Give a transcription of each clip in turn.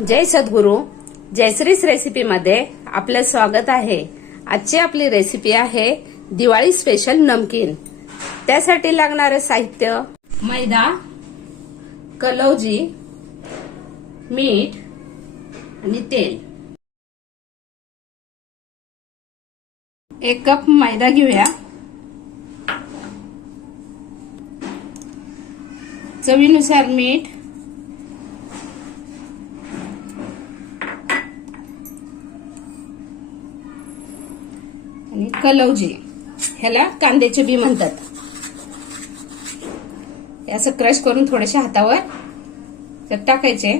जय सद्गुरू. जयश्रीस recipe मध्ये आपलं स्वागत आहे. आजची आपली रेसिपी आहे दिवाळी स्पेशल नमकीन. त्यासाठी लागणारे साहित्य: मैदा, कलौजी, मीठ आणि तेल. 1 कप मैदा घेऊया. चवीनुसार मीठ, आणि कलौजी, ह्याला कांद्याचे बी म्हणतात. हे असं क्रश करून थोडेसे हातावर त्यात टाकायचे.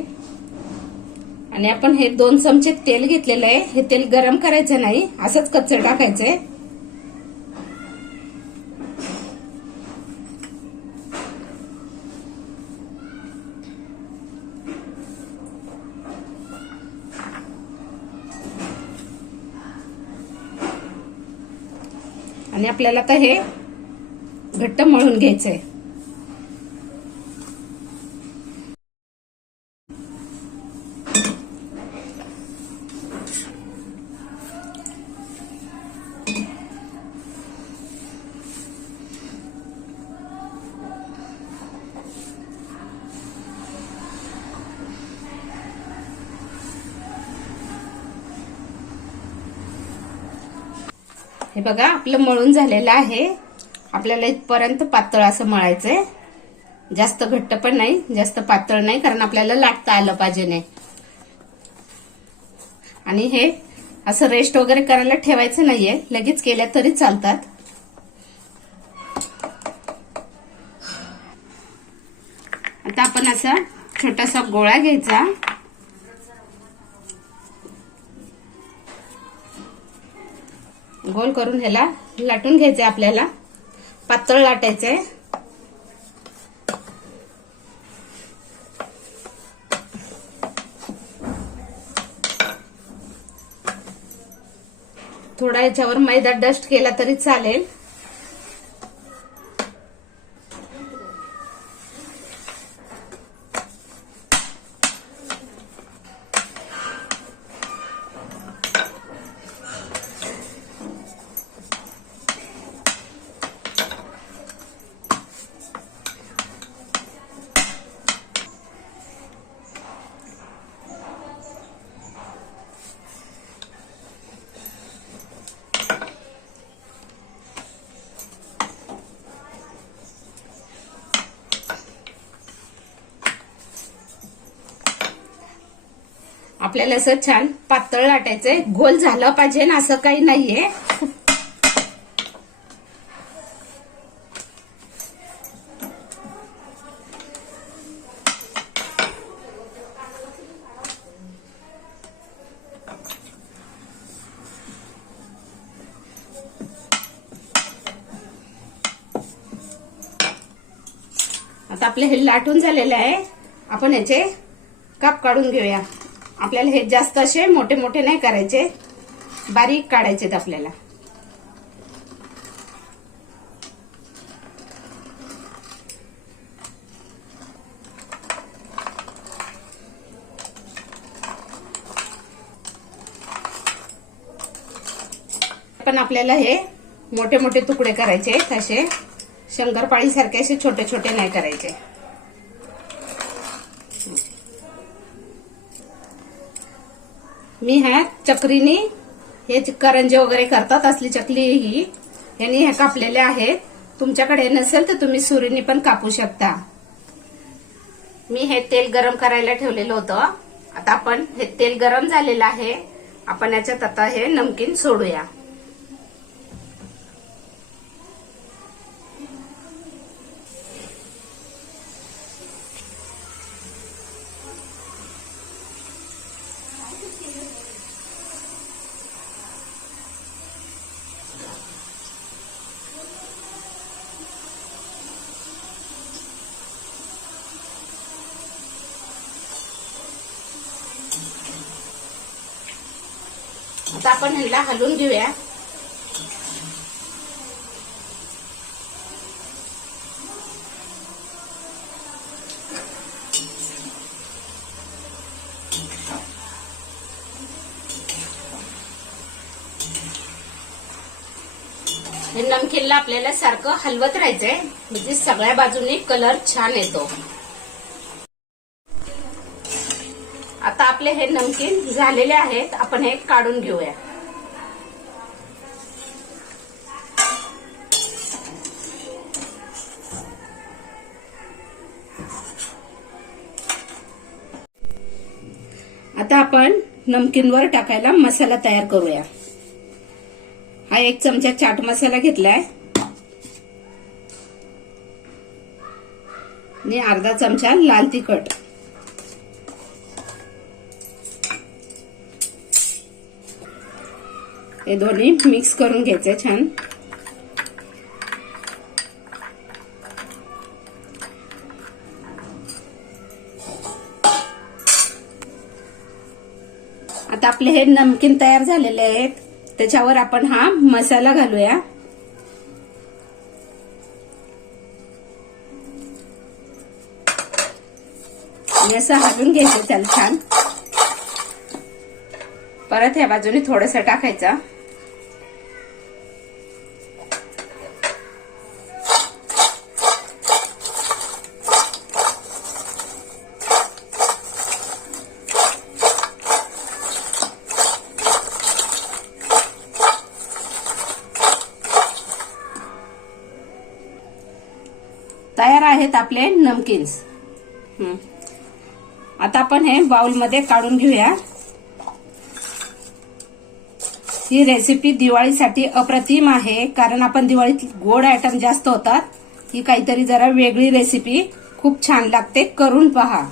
आणि आपण हे 2 चमचे तेल घेतलेलं आहे. हे तेल गरम करायचं नाही, असंच कच्चं टाकायचंय. आणि आपल्याला आता हे घट्ट मळून घ्यायचंय. हे बघा, आपलं मळून झालेलं आहे. आपल्याला इथपर्यंत पातळ असं मळायचंय. जास्त घट्ट पण नाही, जास्त पातळ नाही, कारण आपल्याला लाटता आलं पाहिजे नाही. आणि हे असं रेस्ट वगैरे करायला ठेवायचं नाहीये, लगेच केल्या तरी चालतात. आता आपण असा छोटासा गोळा घ्यायचा. गोल करून ह्याला लाटून घ्यायचंय. आपल्याला पातळ लाटायचंय. थोडा याच्यावर मैदा डस्ट केला तरी चालेल. आपल्याला असं छान पातळ लाटायचंय. गोल झालं पाहिजे ना असं काही नाहीये. आता आपले हे लाटून झालेले आहे. आपण याचे काप काढून घेऊया. आपल्याला हे जास्त असे मोठे मोठे नाही करायचे, बारीक काढायचे आपल्याला. पण आपल्याला हे मोठे मोठे तुकडे करायचे, असे शंकरपाळी सारखे असे छोटे छोटे नाही करायचे. मी ह्या चक्रीनी हे करंजे वगैरे करतात असली चकली ही यांनी ह्या कापलेल्या आहेत. तुमच्याकडे नसेल तर तुम्ही सुरीनी पण कापू शकता. मी हे तेल गरम करायला ठेवलेलं होतं. आता आपण हे तेल गरम झालेलं आहे. आपण याच्यात आता हे नमकीन सोडूया. आता आपण ह्याला हलवून घेऊया. हे नमकीनला आपल्याला सारखं हलवत राहायचंय, म्हणजे सगळ्या बाजूनी कलर छान येतो. आता आपले हे नमकीन झालेले आहेत, आपण हे काढून घेऊया. आता आपण नमकीनवर टाकायला मसाला तयार करूया. हा 1 चमचा चाट मसाला घेतलाय आणि अर्धा चमचा लाल तिखट. हे दोन्ही मिक्स करून घ्यायचे छान. आता आपले हे नमकीन तयार झालेले आहेत, त्याच्यावर आपण हा मसाला घालूया. आणि असं हलवून घ्यायचं त्याला छान. परत ह्या बाजूने थोडंसं टाकायचं. तयार आहेत आपले नमकीन्स. आता आपण हे बाउलमध्ये काढून घेऊया. ही रेसिपी दिवाळीसाठी अप्रतिम आहे, कारण आपण दिवाळीत गोड आयटम जास्त होतात. ही काहीतरी जरा वेगळी रेसिपी खूप छान लागते, करून पहा.